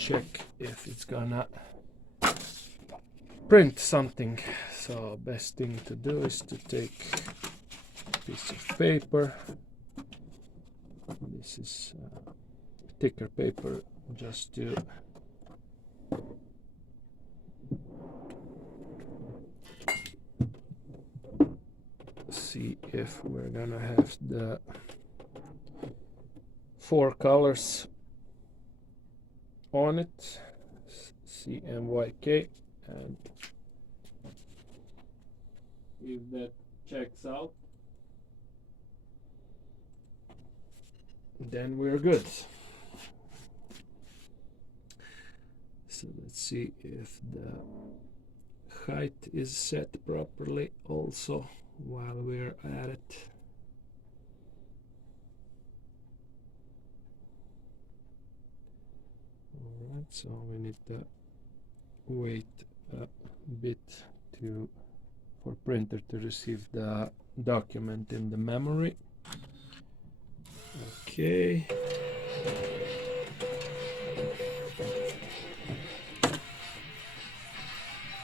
check if it's gonna print something. So best thing to do is to take a piece of paper. This is thicker paper, just to see if we're gonna have the 4 colors on it, CMYK, and if that checks out, then we're good. So let's see if the height is set properly also while we're at it. Alright, so we need to wait a bit for printer to receive the document in the memory. Okay.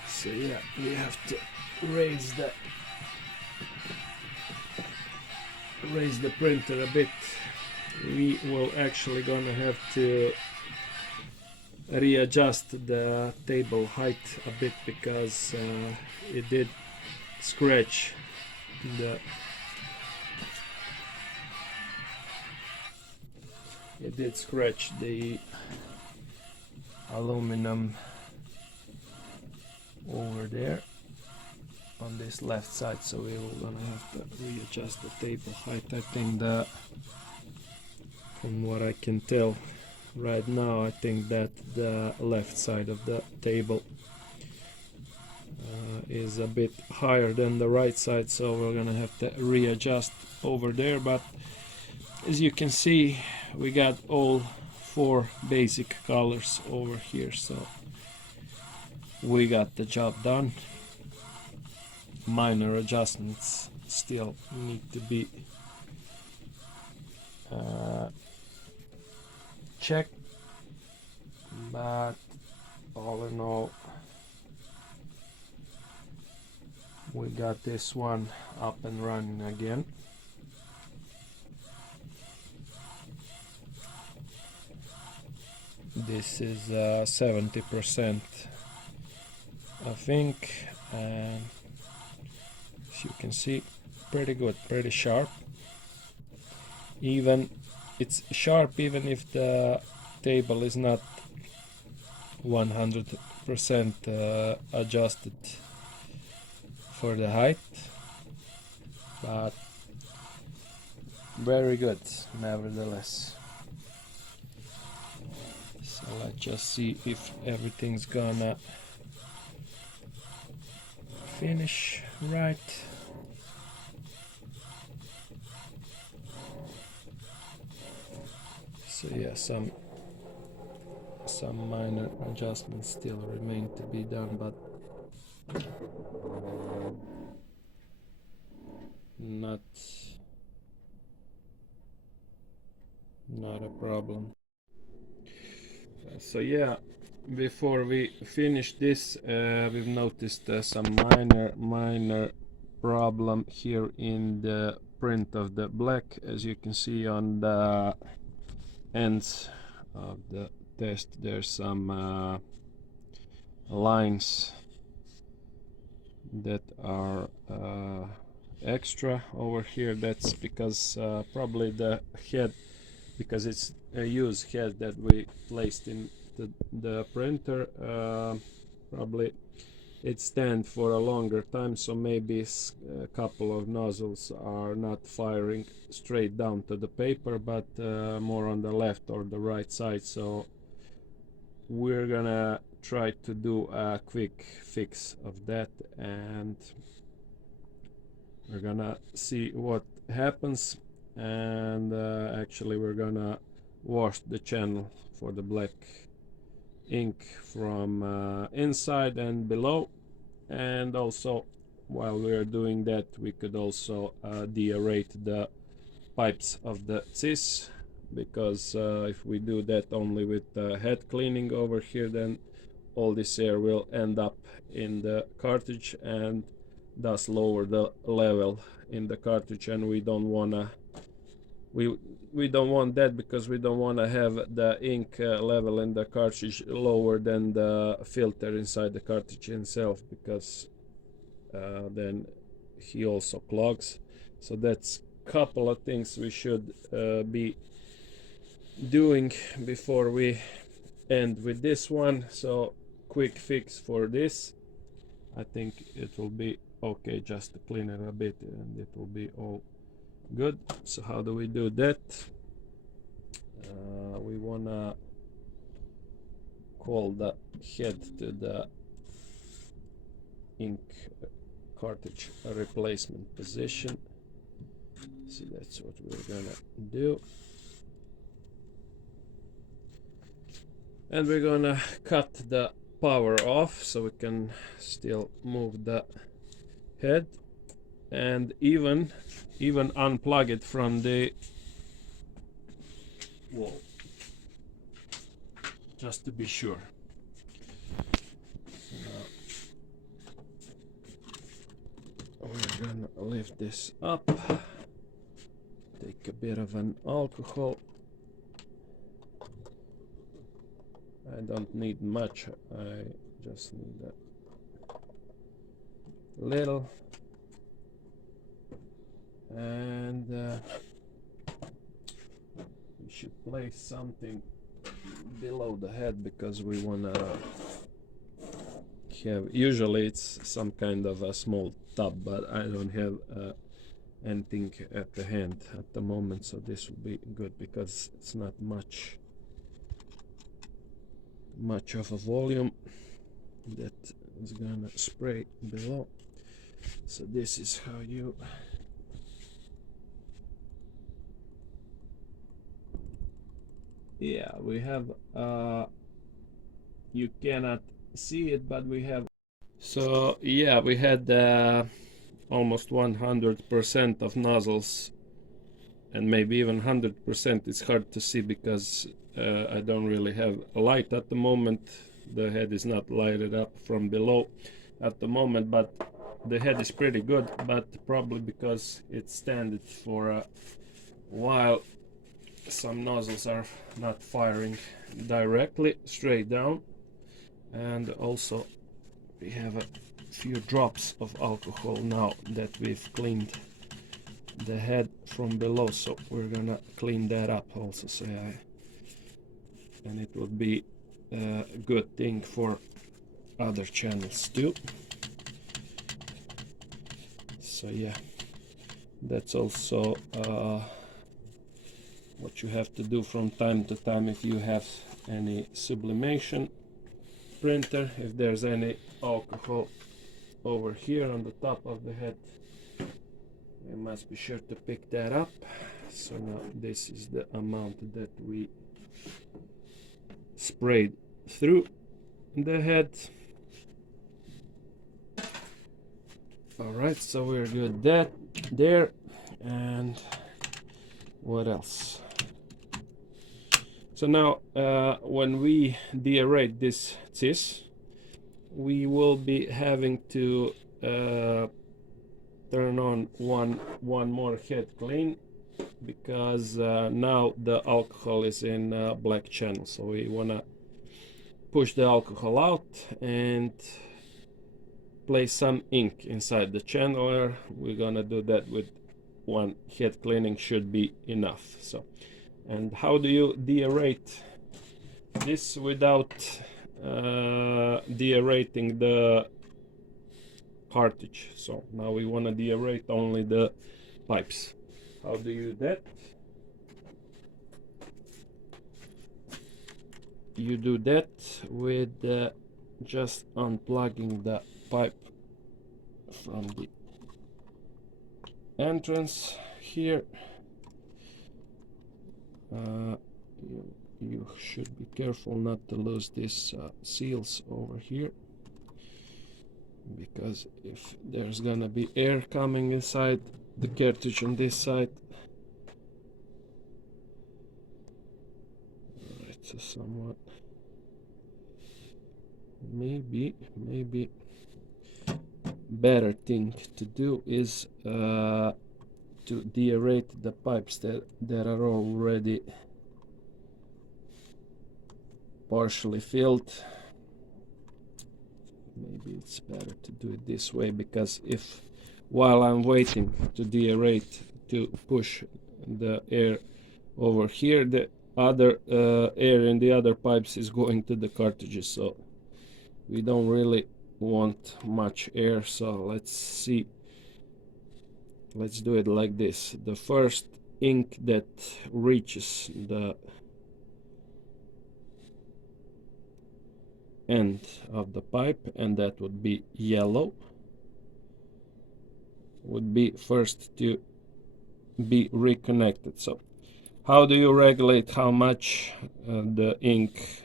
So yeah, we have to raise the printer a bit. We will actually gonna have to readjust the table height a bit because it did scratch the aluminum over there on this left side, so we will gonna have to readjust the table height. I think that, from what I can tell right now, I think that the left side of the table is a bit higher than the right side, so we're gonna have to readjust over there. But as you can see, we got all 4 basic colors over here, so we got the job done. Minor adjustments still need to be checked, but all in all, we got this one up and running again. This is 70%, I think, and as you can see, pretty good, pretty sharp. Even it's sharp even if the table is not 100% adjusted for the height, but very good nevertheless. So let's just see if everything's gonna finish right. So yeah, some minor adjustments still remain to be done, but not a problem. So yeah, before we finish this, we've noticed some minor problem here in the print of the black. As you can see on the ends of the test, there's some lines that are extra over here. That's because probably the head, because it's a used head that we placed in the printer, probably it stands for a longer time, so maybe a couple of nozzles are not firing straight down to the paper, but more on the left or the right side. So we're gonna try to do a quick fix of that, and we're gonna see what happens. And actually we're gonna wash the channel for the black ink from inside and below, and also while we're doing that we could also deaerate the pipes of the cis because if we do that only with head cleaning over here, then all this air will end up in the cartridge and thus lower the level in the cartridge, and we don't wanna we don't want that, because we don't want to have the ink level in the cartridge lower than the filter inside the cartridge itself, because then he also clogs. So that's a couple of things we should be doing before we end with this one. So quick fix for this, I think it will be okay just to clean it a bit and it will be all good. So how do we do that? We wanna call the head to the ink cartridge replacement position. So that's what we're gonna do. And we're gonna cut the power off so we can still move the head, and even unplug it from the wall, just to be sure. So now we're gonna lift this up, take a bit of an alcohol. I don't need much, I just need a little, and we should place something below the head, because we wanna have, usually it's some kind of a small tub, but I don't have anything at the hand at the moment, so this will be good because it's not much of a volume that is gonna spray below. So this is how you we have you cannot see it, but we have, so yeah, we had almost 100% of nozzles, and maybe even 100%. It's hard to see because I don't really have a light at the moment. The head is not lighted up from below at the moment, but the head is pretty good, but probably because it's standing for a while, some nozzles are not firing directly straight down, and also we have a few drops of alcohol now that we've cleaned the head from below, so we're gonna clean that up also. So and it would be a good thing for other channels too. So yeah, that's also what you have to do from time to time if you have any sublimation printer. If there's any alcohol over here on the top of the head, you must be sure to pick that up. So now this is the amount that we sprayed through the head. All right, so we're good that there. And what else? So now when we deaerate this cis, we will be having to turn on one more head clean, because now the alcohol is in black channel. So we want to push the alcohol out and place some ink inside the channeler. We're gonna do that with one head cleaning, should be enough. So, and how do you deaerate this without deaerating the cartridge? So now we want to deaerate only the pipes. How do you do that? You do that with just unplugging the pipe from the entrance here. You should be careful not to lose these seals over here, because if there's gonna be air coming inside the cartridge on this side, So somewhat maybe better thing to do is to deaerate the pipes that are already partially filled. Maybe it's better to do it this way, because if while I'm waiting to deaerate to push the air over here, the other air in the other pipes is going to the cartridges, so we don't really want much air. So let's see, let's do it like this. The first ink that reaches the end of the pipe, and that would be yellow, would be first to be reconnected. So how do you regulate how much the ink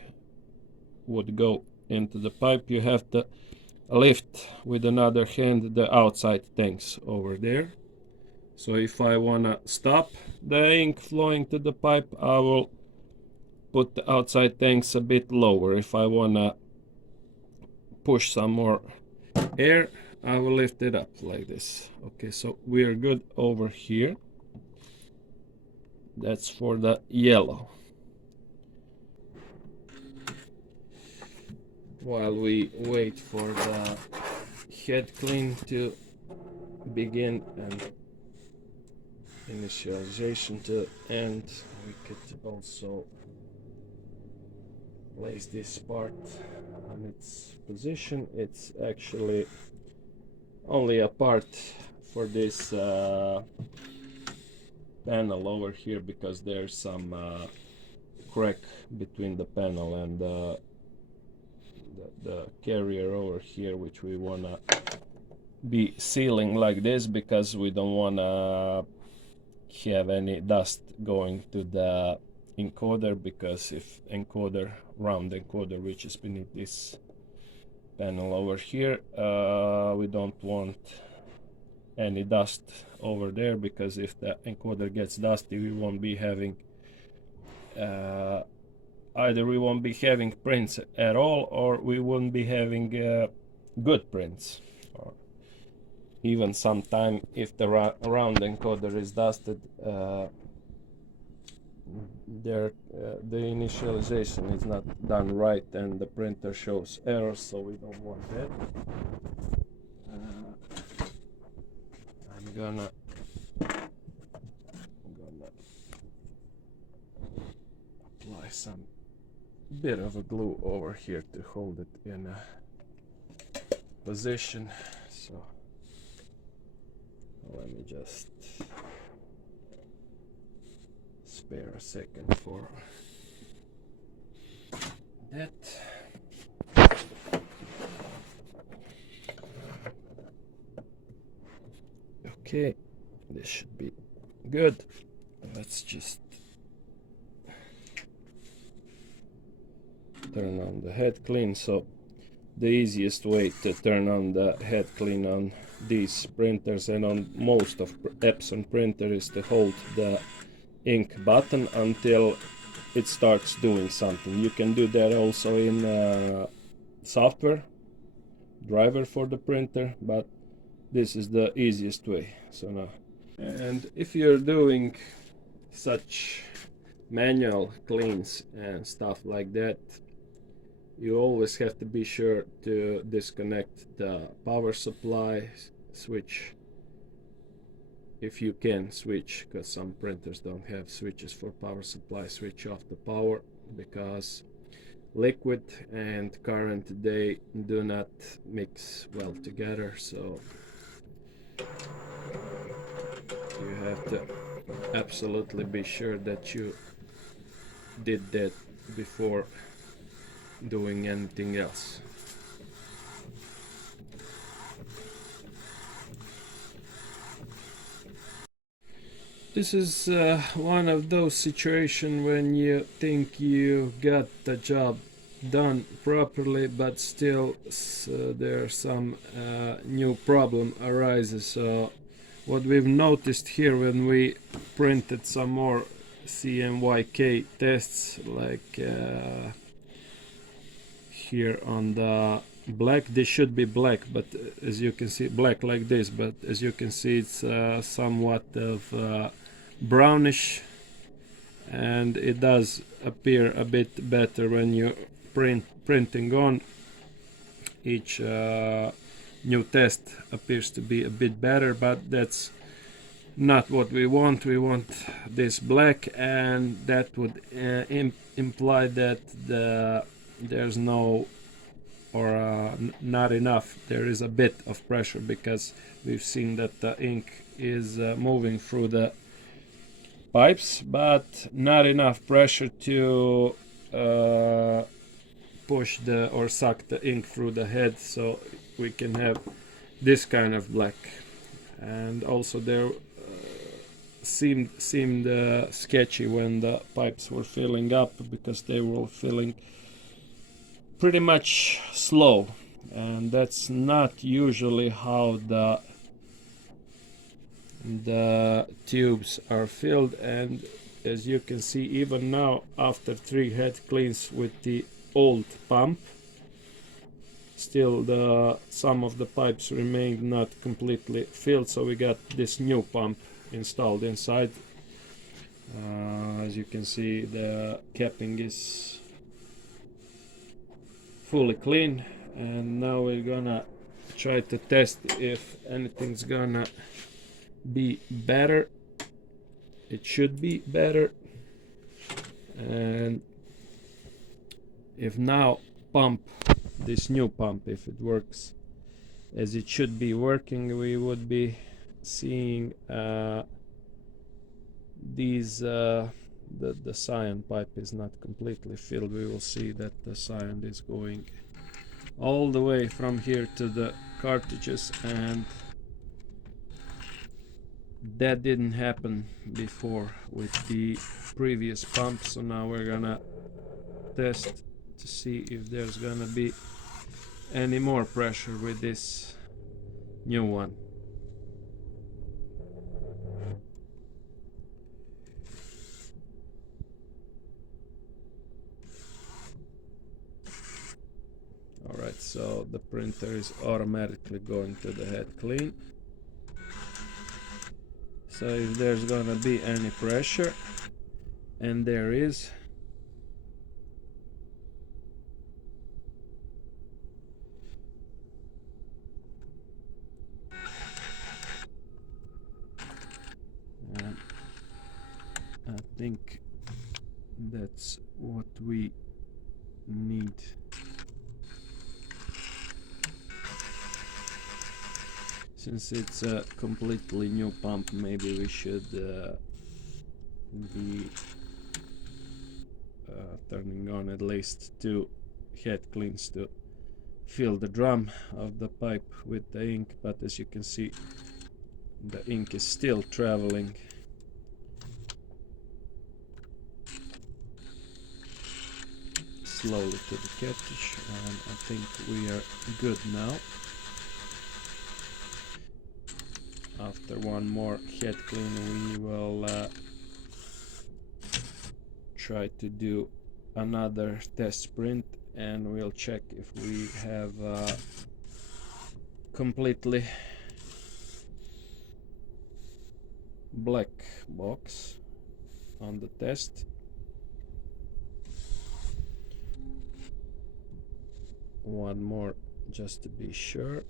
would go into the pipe? You have to lift with another hand the outside tanks over there. So if I wanna stop the ink flowing to the pipe, I will put the outside tanks a bit lower. If I wanna push some more air, I will lift it up like this. Okay, so we are good over here. That's for the yellow. While we wait for the head clean to begin and initialization to end, we could also place this part on its position. It's actually only a part for this panel over here, because there's some crack between the panel and the carrier over here, which we wanna be sealing like this, because we don't wanna have any dust going to the encoder, because if round encoder reaches beneath this panel over here, we don't want any dust over there, because if the encoder gets dusty, we won't be having either we won't be having prints at all, or we won't be having good prints. Or even sometime if the round encoder is dusted, the initialization is not done right and the printer shows errors, so we don't want that. I'm gonna apply some bit of a glue over here to hold it in a position. So let me just spare a second for that. Okay, this should be good. Let's just turn on the head clean. So the easiest way to turn on the head clean on these printers and on most of Epson printer is to hold the ink button until it starts doing something. You can do that also in software driver for the printer, but this is the easiest way. So now, and if you're doing such manual cleans and stuff like that, you always have to be sure to disconnect the power supply switch, if you can switch, because some printers don't have switches for power supply. Switch off the power, because liquid and current, they do not mix well together, so you have to absolutely be sure that you did that before doing anything else. This is one of those situations when you think you got the job done properly, but still there's some new problem arises. So what we've noticed here, when we printed some more CMYK tests, like here on the black. This should be black, but as you can see, black like this, but as you can see, it's somewhat of brownish, and it does appear a bit better when you printing on. Each new test appears to be a bit better, but that's not what we want. We want this black, and that would imply that there's no, or not enough, there is a bit of pressure, because we've seen that the ink is moving through the pipes, but not enough pressure to push the or suck the ink through the head, so we can have this kind of black. And also there seemed sketchy when the pipes were filling up, because they were filling pretty much slow, and that's not usually how the tubes are filled. And as you can see, even now, after 3 head cleans with the old pump, still some of the pipes remained not completely filled, so we got this new pump installed inside. As you can see, the capping is fully clean, and now we're gonna try to test if anything's gonna be better. It should be better, and if now this new pump, if it works as it should be working, we would be seeing the cyan pipe is not completely filled. We will see that the cyan is going all the way from here to the cartridges, and that didn't happen before with the previous pump. So now we're gonna test to see if there's gonna be any more pressure with this new one. Alright, so the printer is automatically going to the head clean. So if there's gonna be any pressure, and there is, and I think that's what we need. Since it's a completely new pump, maybe we should be turning on at least 2 head cleans to fill the drum of the pipe with the ink. But as you can see, the ink is still traveling. Slowly to the cartridge, and I think we are good now. After one more head clean, we will try to do another test sprint, and we'll check if we have a completely black box on the test. One more just to be sure.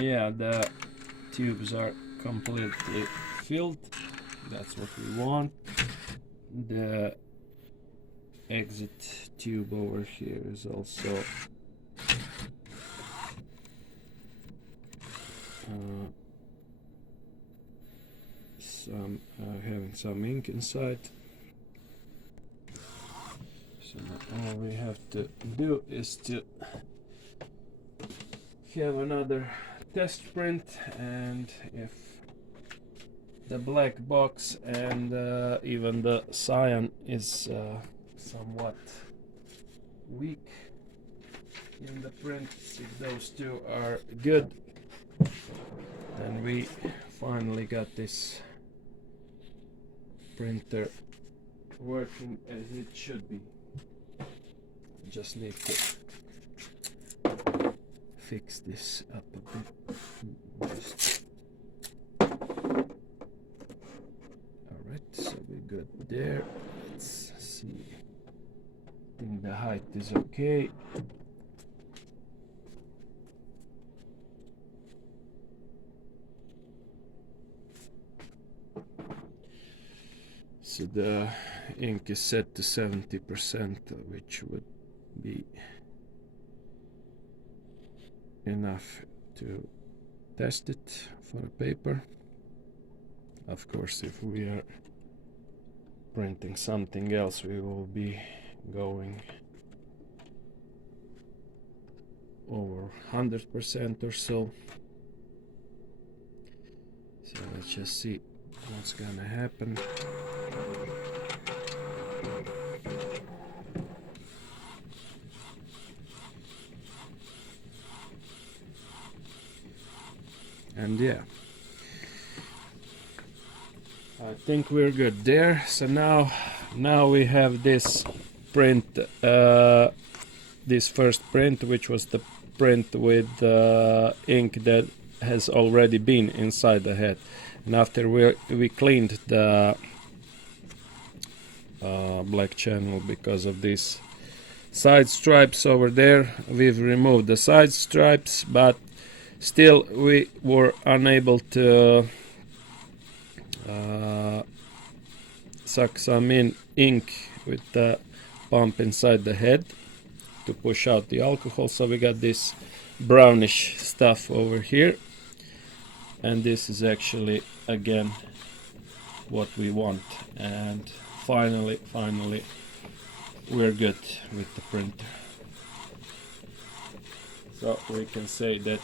Yeah, the tubes are completely filled. That's what we want. The exit tube over here is also having some ink inside. So now all we have to do is to have another test print, and if the black box and even the cyan is somewhat weak in the print, if those two are good, then we finally got this printer working as it should be. Just need to fix this up a bit. Alright, so we're good there. Let's see. I think the height is okay. So the ink is set to 70%, which would be enough to test it for a paper. Of course, if we are printing something else, we will be going over 100% or so. So let's just see what's gonna happen. And yeah, I think we're good there. So now we have this print, this first print, which was the print with ink that has already been inside the head. And after we cleaned the black channel because of these side stripes over there, we've removed the side stripes, but still we were unable to suck some ink with the pump inside the head to push out the alcohol. So we got this brownish stuff over here, and this is actually again what we want. And finally we're good with the printer. So we can say that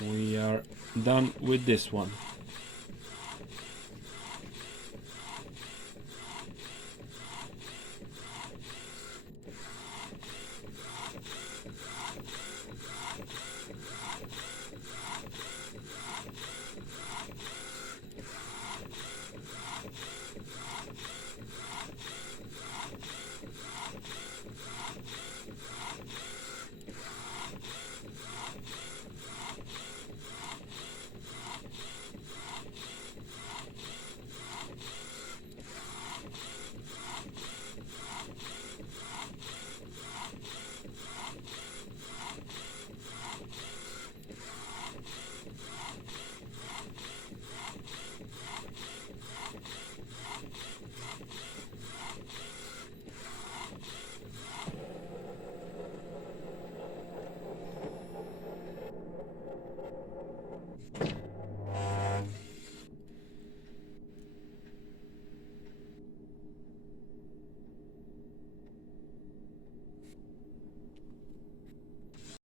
we are done with this one.